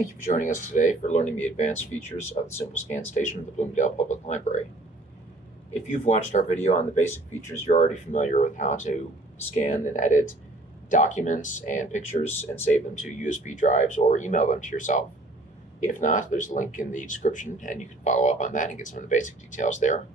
Thank you for joining us today for learning the advanced features of the Simple Scan Station of the Bloomingdale Public Library. If you've watched our video on the basic features, you're already familiar with how to scan and edit documents and pictures and save them to USB drives or email them to yourself. If not, there's a link in the description and you can follow up on that and get some of the basic details there.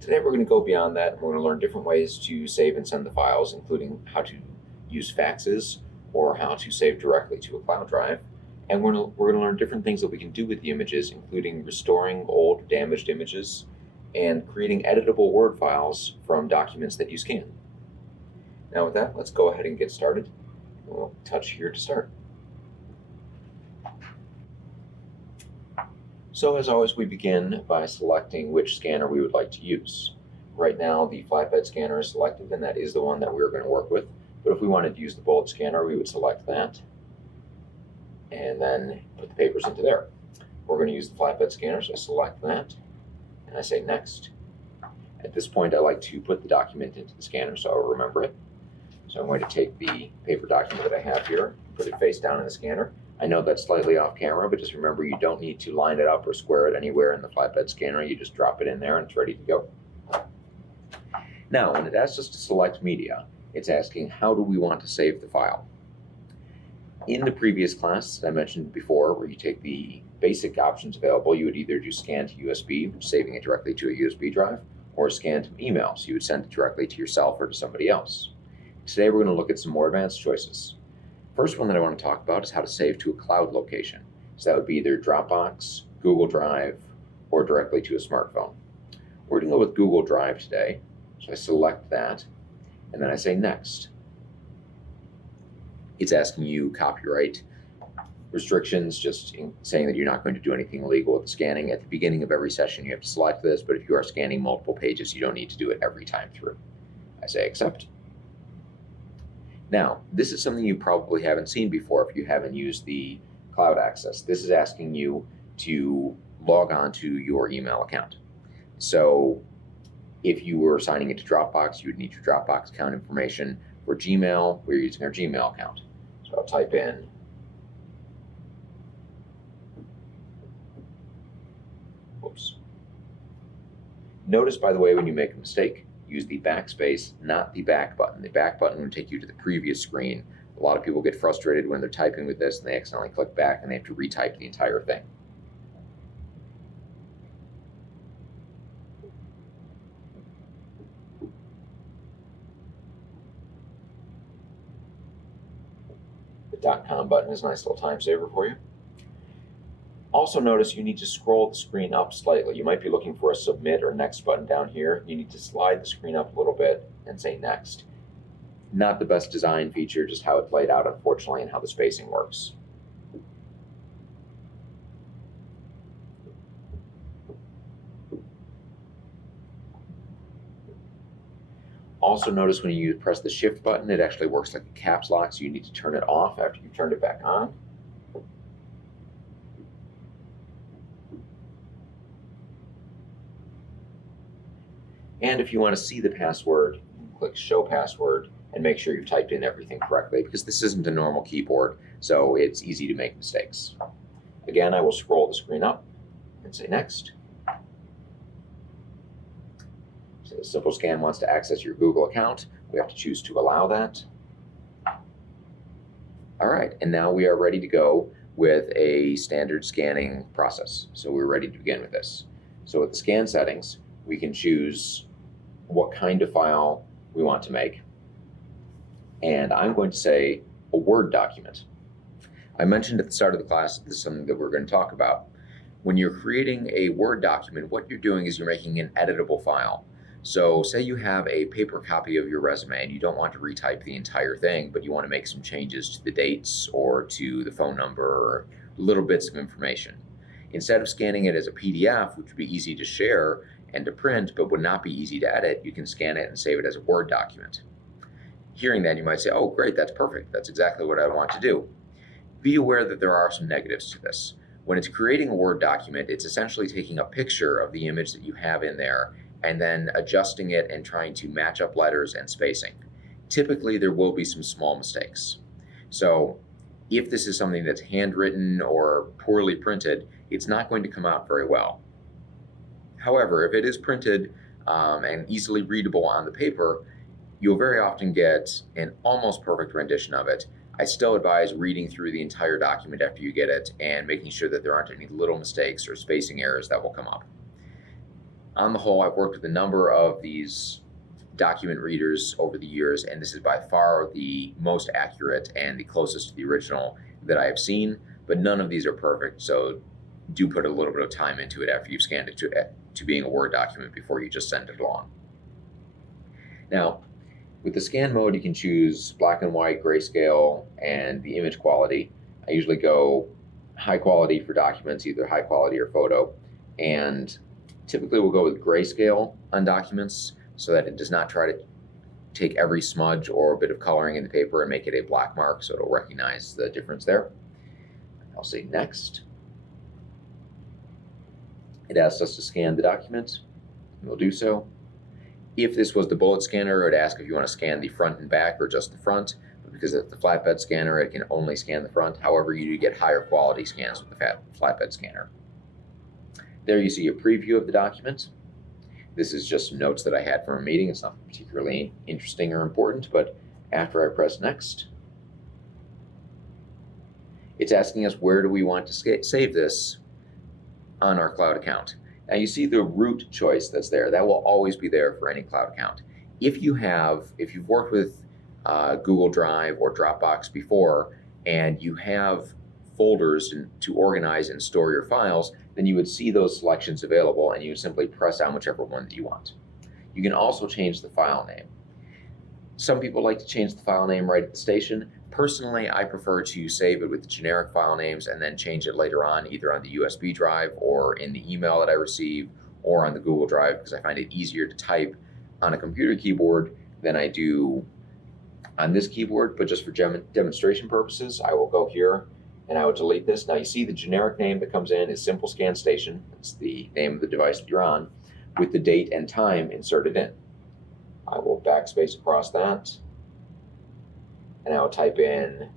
Today we're going to go beyond that and we're going to learn different ways to save and send the files, including how to use faxes or how to save directly to a cloud drive. And we're going to learn different things that we can do with the images, including restoring old damaged images and creating editable Word files from documents that you scan. Now with that, let's go ahead and get started. We'll touch here to start. So as always, we begin by selecting which scanner we would like to use. Right now, the flatbed scanner is selected, and that is the one that we're going to work with. But if we wanted to use the bullet scanner, we would select that and then put the papers into there. We're going to use the flatbed scanner, so I select that, and I say next. At this point, I like to put the document into the scanner so I'll remember it. So I'm going to take the paper document that I have here, put it face down in the scanner. I know that's slightly off camera, but just remember you don't need to line it up or square it anywhere in the flatbed scanner. You just drop it in there and it's ready to go. Now, when it asks us to select media, it's asking how do we want to save the file. In the previous class that I mentioned before, where you take the basic options available, you would either do scan to USB, saving it directly to a USB drive, or scan to email, so you would send it directly to yourself or to somebody else. Today we're going to look at some more advanced choices. First one that I want to talk about is how to save to a cloud location. So that would be either Dropbox, Google Drive, or directly to a smartphone. We're going to go with Google Drive today, so I select that, and then I say next. It's asking you copyright restrictions, just saying that you're not going to do anything illegal with the scanning. At the beginning of every session, you have to select this, but if you are scanning multiple pages, you don't need to do it every time through. I say accept. Now, this is something you probably haven't seen before if you haven't used the cloud access. This is asking you to log on to your email account. So if you were assigning it to Dropbox, you would need your Dropbox account information. For Gmail, we're using our Gmail account. So I'll type in Notice, by the way, when you make a mistake, use the backspace, not the back button. The back button will take you to the previous screen. A lot of people get frustrated when they're typing with this and they accidentally click back and they have to retype the entire thing. The .com button is a nice little time saver for you. Also notice you need to scroll the screen up slightly. You might be looking for a submit or next button down here. You need to slide the screen up a little bit and say next. Not the best design feature, just how it's laid out, unfortunately, and how the spacing works. Also notice when you press the shift button, it actually works like a caps lock, so you need to turn it off after you've turned it back on. And if you want to see the password, click Show Password and make sure you've typed in everything correctly, because this isn't a normal keyboard, so it's easy to make mistakes. Again, I will scroll the screen up and say Next. So the Simple Scan wants to access your Google account. We have to choose to allow that. All right, and now we are ready to go with a standard scanning process. So we're ready to begin with this. So with the scan settings, we can choose what kind of file we want to make. And I'm going to say a Word document. I mentioned at the start of the class that this is something that we're going to talk about. When you're creating a Word document, what you're doing is you're making an editable file. So say you have a paper copy of your resume and you don't want to retype the entire thing, but you want to make some changes to the dates or to the phone number or little bits of information. Instead of scanning it as a PDF, which would be easy to share and to print, but would not be easy to edit, you can scan it and save it as a Word document. Hearing that, you might say, oh, great, that's perfect. That's exactly what I want to do. Be aware that there are some negatives to this. When it's creating a Word document, it's essentially taking a picture of the image that you have in there and then adjusting it and trying to match up letters and spacing. Typically, there will be some small mistakes. So If this is something that's handwritten or poorly printed, it's not going to come out very well. However, if it is printed and easily readable on the paper, you'll very often get an almost perfect rendition of it. I still advise reading through the entire document after you get it and making sure that there aren't any little mistakes or spacing errors that will come up. On the whole, I've worked with a number of these document readers over the years, and this is by far the most accurate and the closest to the original that I have seen, but none of these are perfect, so do put a little bit of time into it after you've scanned it to being a Word document before you just send it along. Now, with the scan mode, you can choose black and white, grayscale, and the image quality. I usually go high quality for documents, either high quality or photo, and typically we'll go with grayscale on documents so that it does not try to take every smudge or bit of coloring in the paper and make it a black mark, so it'll recognize the difference there. I'll say next. It asks us to scan the document, and we'll do so. If this was the bullet scanner, it would ask if you want to scan the front and back or just the front. But because it's the flatbed scanner, it can only scan the front. However, you do get higher quality scans with the flatbed scanner. There you see a preview of the document. This is just notes that I had from a meeting. It's not particularly interesting or important, but after I press next, it's asking us where do we want to save this on our cloud account. Now you see the root choice that's there. That will always be there for any cloud account. If you've worked with Google Drive or Dropbox before, and you have folders to organize and store your files, then you would see those selections available and you would simply press on whichever one that you want. You can also change the file name. Some people like to change the file name right at the station. Personally, I prefer to save it with generic file names and then change it later on, either on the USB drive or in the email that I receive or on the Google Drive, because I find it easier to type on a computer keyboard than I do on this keyboard. But just for demonstration purposes, I will go here and I will delete this. Now you see the generic name that comes in is Simple Scan Station. It's the name of the device that you're on, with the date and time inserted in. I will backspace across that, and I will type in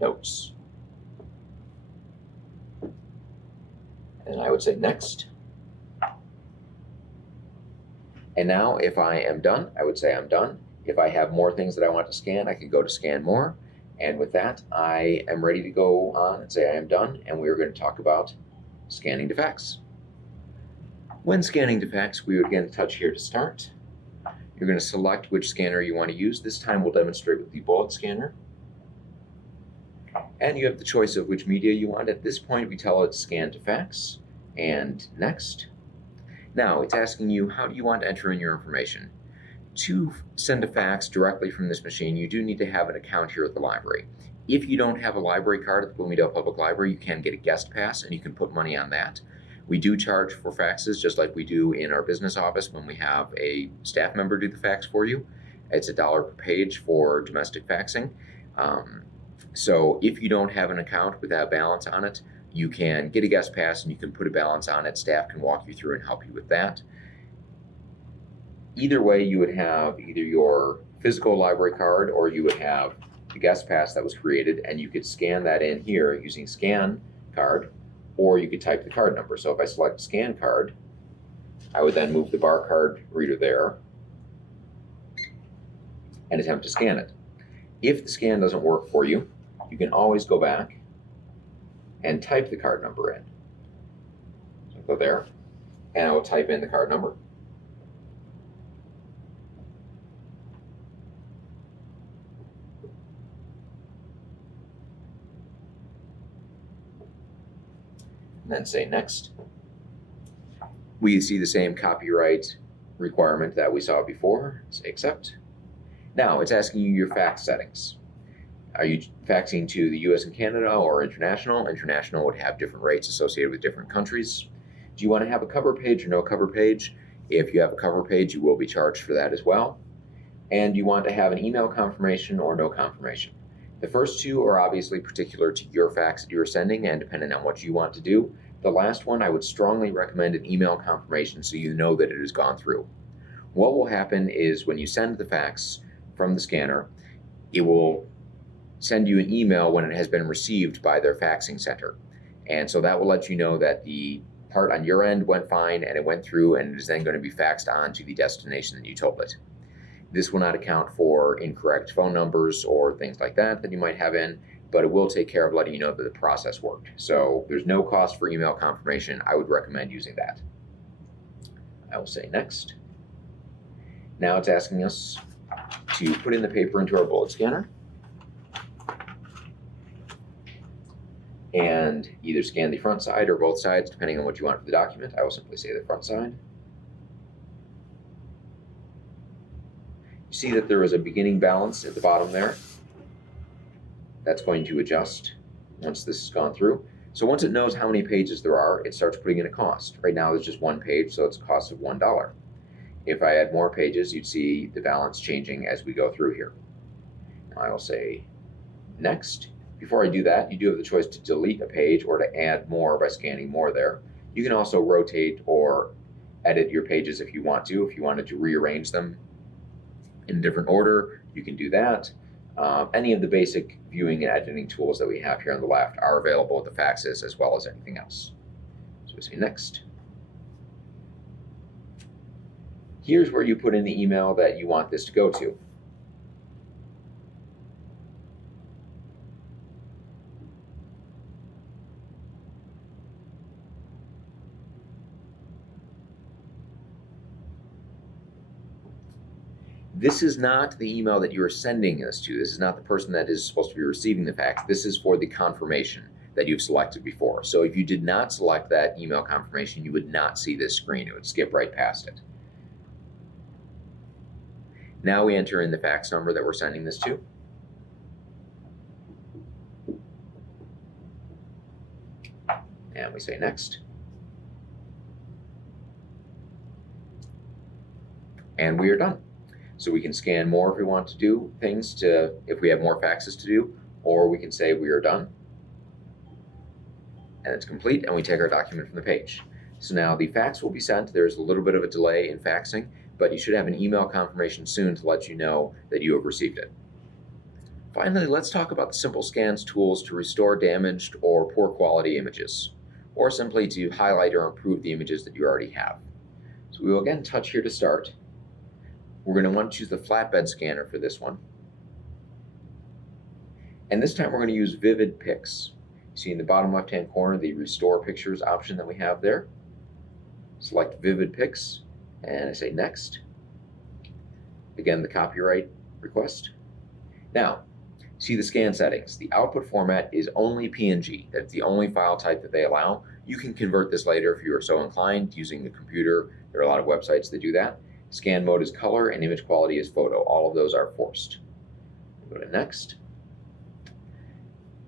notes. And I would say next. And now if I am done, I would say I'm done. If I have more things that I want to scan, I can go to scan more. And with that, I am ready to go on and say I am done, and we're going to talk about scanning to fax. When scanning to fax, we would again touch here to start. You're going to select which scanner you want to use. This time we'll demonstrate with the bullet scanner. And you have the choice of which media you want. At this point, we tell it to scan to fax, and next. Now, it's asking you, how do you want to enter in your information? To send a fax directly from this machine, you do need to have an account here at the library. If you don't have a library card at the Bloomingdale Public Library, you can get a guest pass and you can put money on that. We do charge for faxes just like we do in our business office when we have a staff member do the fax for you. It's $1 per page for domestic faxing. So if you don't have an account with that balance on it, you can get a guest pass and you can put a balance on it. Staff can walk you through and help you with that. Either way, you would have either your physical library card or you would have the guest pass that was created, and you could scan that in here using scan card, or you could type the card number. So if I select scan card, I would then move the bar card reader there and attempt to scan it. If the scan doesn't work for you, you can always go back and type the card number in. So I'll go there and I will type in the card number. And then say next. We see the same copyright requirement that we saw before. Say accept. Now it's asking you your fax settings. Are you faxing to the US and Canada or international? International would have different rates associated with different countries. Do you want to have a cover page or no cover page? If you have a cover page, you will be charged for that as well. And do you want to have an email confirmation or no confirmation? The first two are obviously particular to your fax that you're sending and depending on what you want to do. The last one, I would strongly recommend an email confirmation so you know that it has gone through. What will happen is when you send the fax from the scanner, it will send you an email when it has been received by their faxing center. And so that will let you know that the part on your end went fine and it went through and it is then going to be faxed on to the destination that you told it. This will not account for incorrect phone numbers or things like that you might have in, but it will take care of letting you know that the process worked. So there's no cost for email confirmation. I would recommend using that. I will say next. Now it's asking us to put in the paper into our bullet scanner and either scan the front side or both sides, depending on what you want for the document. I will simply say the front side. You see that there is a beginning balance at the bottom there. That's going to adjust once this has gone through. So once it knows how many pages there are, it starts putting in a cost. Right now there's just one page, so it's a cost of $1. If I add more pages, you'd see the balance changing as we go through here. Now I will say next. Before I do that, you do have the choice to delete a page or to add more by scanning more there. You can also rotate or edit your pages if you want to. If you wanted to rearrange them in a different order, you can do that. Any of the basic viewing and editing tools that we have here on the left are available with the faxes as well as anything else. So we say next. Here's where you put in the email that you want this to go to. This is not the email that you are sending this to. This is not the person that is supposed to be receiving the fax. This is for the confirmation that you've selected before. So if you did not select that email confirmation, you would not see this screen. It would skip right past it. Now we enter in the fax number that we're sending this to. And we say next. And we are done. So we can scan more if we want to do things if we have more faxes to do, or we can say we are done. And it's complete, and we take our document from the page. So now the fax will be sent. There's a little bit of a delay in faxing, but you should have an email confirmation soon to let you know that you have received it. Finally, let's talk about the Simple Scans tools to restore damaged or poor quality images, or simply to highlight or improve the images that you already have. So we will again touch here to start. We're going to want to choose the flatbed scanner for this one. And this time we're going to use Vivid Pics. You see in the bottom left-hand corner the Restore Pictures option that we have there. Select Vivid Pics, and I say Next. Again, the copyright request. Now, see the scan settings. The output format is only PNG. That's the only file type that they allow. You can convert this later if you are so inclined using the computer. There are a lot of websites that do that. Scan mode is color and image quality is photo. All of those are forced. Go to next.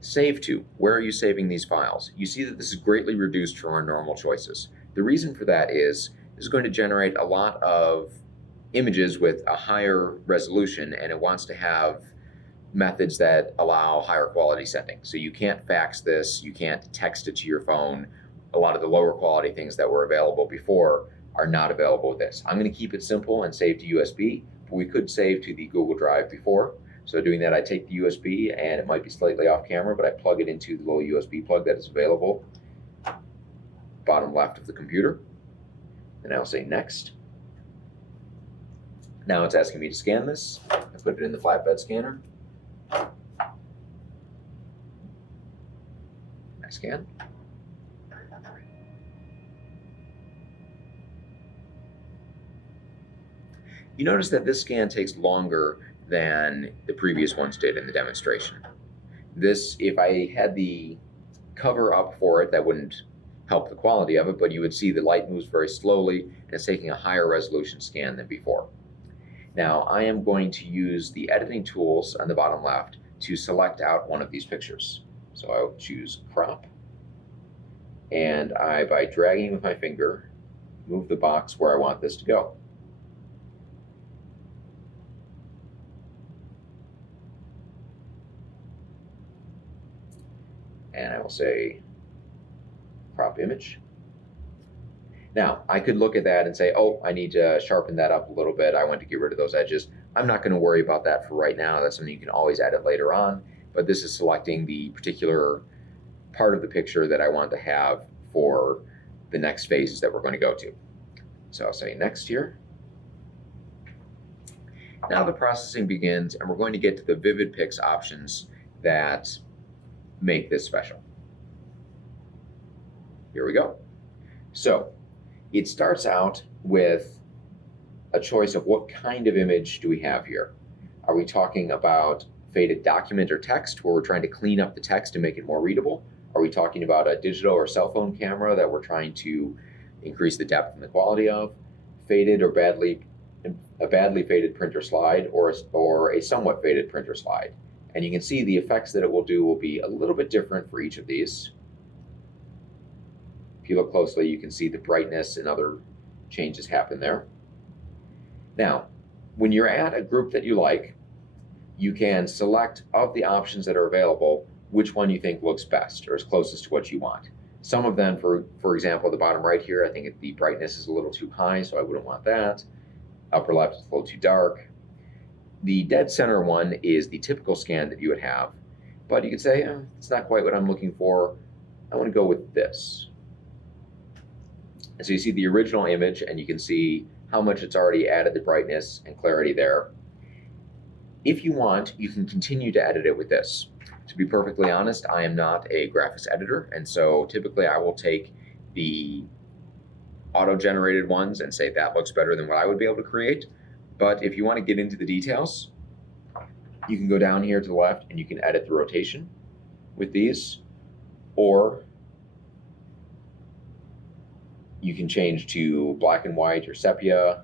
Save to. Where are you saving these files? You see that this is greatly reduced from our normal choices. The reason for that is this is going to generate a lot of images with a higher resolution, and it wants to have methods that allow higher quality settings. So you can't fax this, you can't text it to your phone. A lot of the lower quality things that were available before are not available with this. I'm going to keep it simple and save to USB, but we could save to the Google Drive before. So doing that, I take the USB, and it might be slightly off camera, but I plug it into the little USB plug that is available bottom left of the computer. And I'll say next. Now it's asking me to scan this. I put it in the flatbed scanner. I scan. You notice that this scan takes longer than the previous ones did in the demonstration. This, if I had the cover up for it, that wouldn't help the quality of it, but you would see the light moves very slowly and it's taking a higher resolution scan than before. Now I am going to use the editing tools on the bottom left to select out one of these pictures. So I will choose crop, and by dragging with my finger, move the box where I want this to go. And I will say crop image. Now, I could look at that and say, oh, I need to sharpen that up a little bit. I want to get rid of those edges. I'm not going to worry about that for right now. That's something you can always edit later on. but this is selecting the particular part of the picture that I want to have for the next phases that we're going to go to. So I'll say next here. Now the processing begins, and we're going to get to the Vivid Pics options that make this special. Here we go. So it starts out with a choice of what kind of image do we have here. Are we talking about faded document or text where we're trying to clean up the text and make it more readable? Are we talking about a digital or cell phone camera that we're trying to increase the depth and the quality of? Faded or a badly faded printer slide, or a somewhat faded printer slide. And you can see the effects that it will do will be a little bit different for each of these. If you look closely, you can see the brightness and other changes happen there. Now, when you're at a group that you like, you can select of the options that are available which one you think looks best or is closest to what you want. Some of them, for example, the bottom right here, I think the brightness is a little too high, so I wouldn't want that. Upper left is a little too dark. The dead center one is the typical scan that you would have, but you could say, it's not quite what I'm looking for. I want to go with this. And so you see the original image, and you can see how much it's already added the brightness and clarity there. If you want, you can continue to edit it with this. To be perfectly honest, I am not a graphics editor, and so typically I will take the auto-generated ones and say that looks better than what I would be able to create. But if you want to get into the details, you can go down here to the left and you can edit the rotation with these, or you can change to black and white or sepia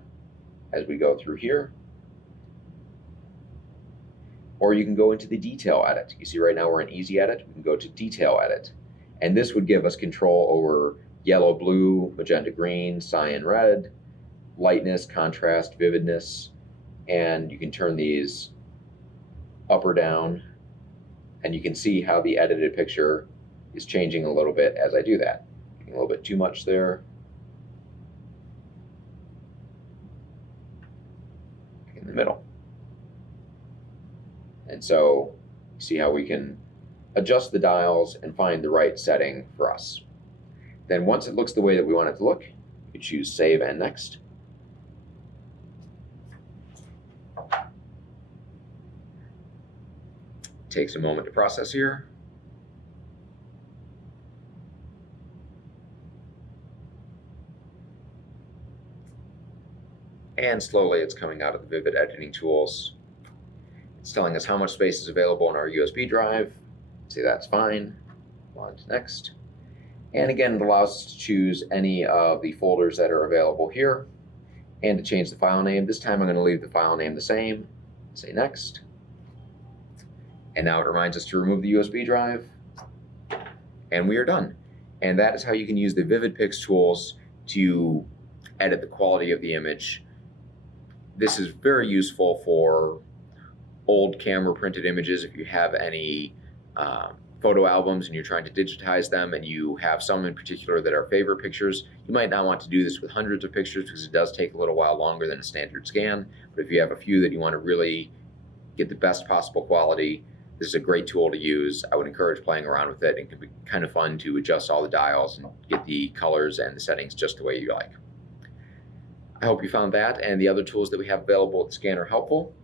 as we go through here. Or you can go into the detail edit. You see right now we're in easy edit. We can go to detail edit. And this would give us control over yellow, blue, magenta, green, cyan, red, lightness, contrast, vividness, and you can turn these up or down, and you can see how the edited picture is changing a little bit as I do that. Getting a little bit too much there. In the middle. And so you see how we can adjust the dials and find the right setting for us. Then once it looks the way that we want it to look, you choose Save and Next. Takes a moment to process here. And slowly it's coming out of the Vivid editing tools. It's telling us how much space is available on our USB drive. See, that's fine. On to next. And again, it allows us to choose any of the folders that are available here and to change the file name. This time I'm going to leave the file name the same. Say next. And now it reminds us to remove the USB drive. And we are done. And that is how you can use the Vivid Pics tools to edit the quality of the image. This is very useful for old camera printed images. If you have any photo albums and you're trying to digitize them and you have some in particular that are favorite pictures, you might not want to do this with hundreds of pictures because it does take a little while longer than a standard scan. But if you have a few that you want to really get the best possible quality, this is a great tool to use. I would encourage playing around with it. It can be kind of fun to adjust all the dials and get the colors and the settings just the way you like. I hope you found that and the other tools that we have available at the scanner helpful.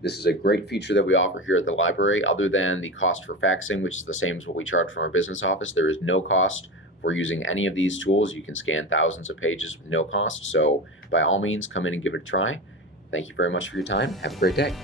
This is a great feature that we offer here at the library. Other than the cost for faxing, which is the same as what we charge from our business office, there is no cost for using any of these tools. You can scan thousands of pages with no cost. So by all means, come in and give it a try. Thank you very much for your time. Have a great day.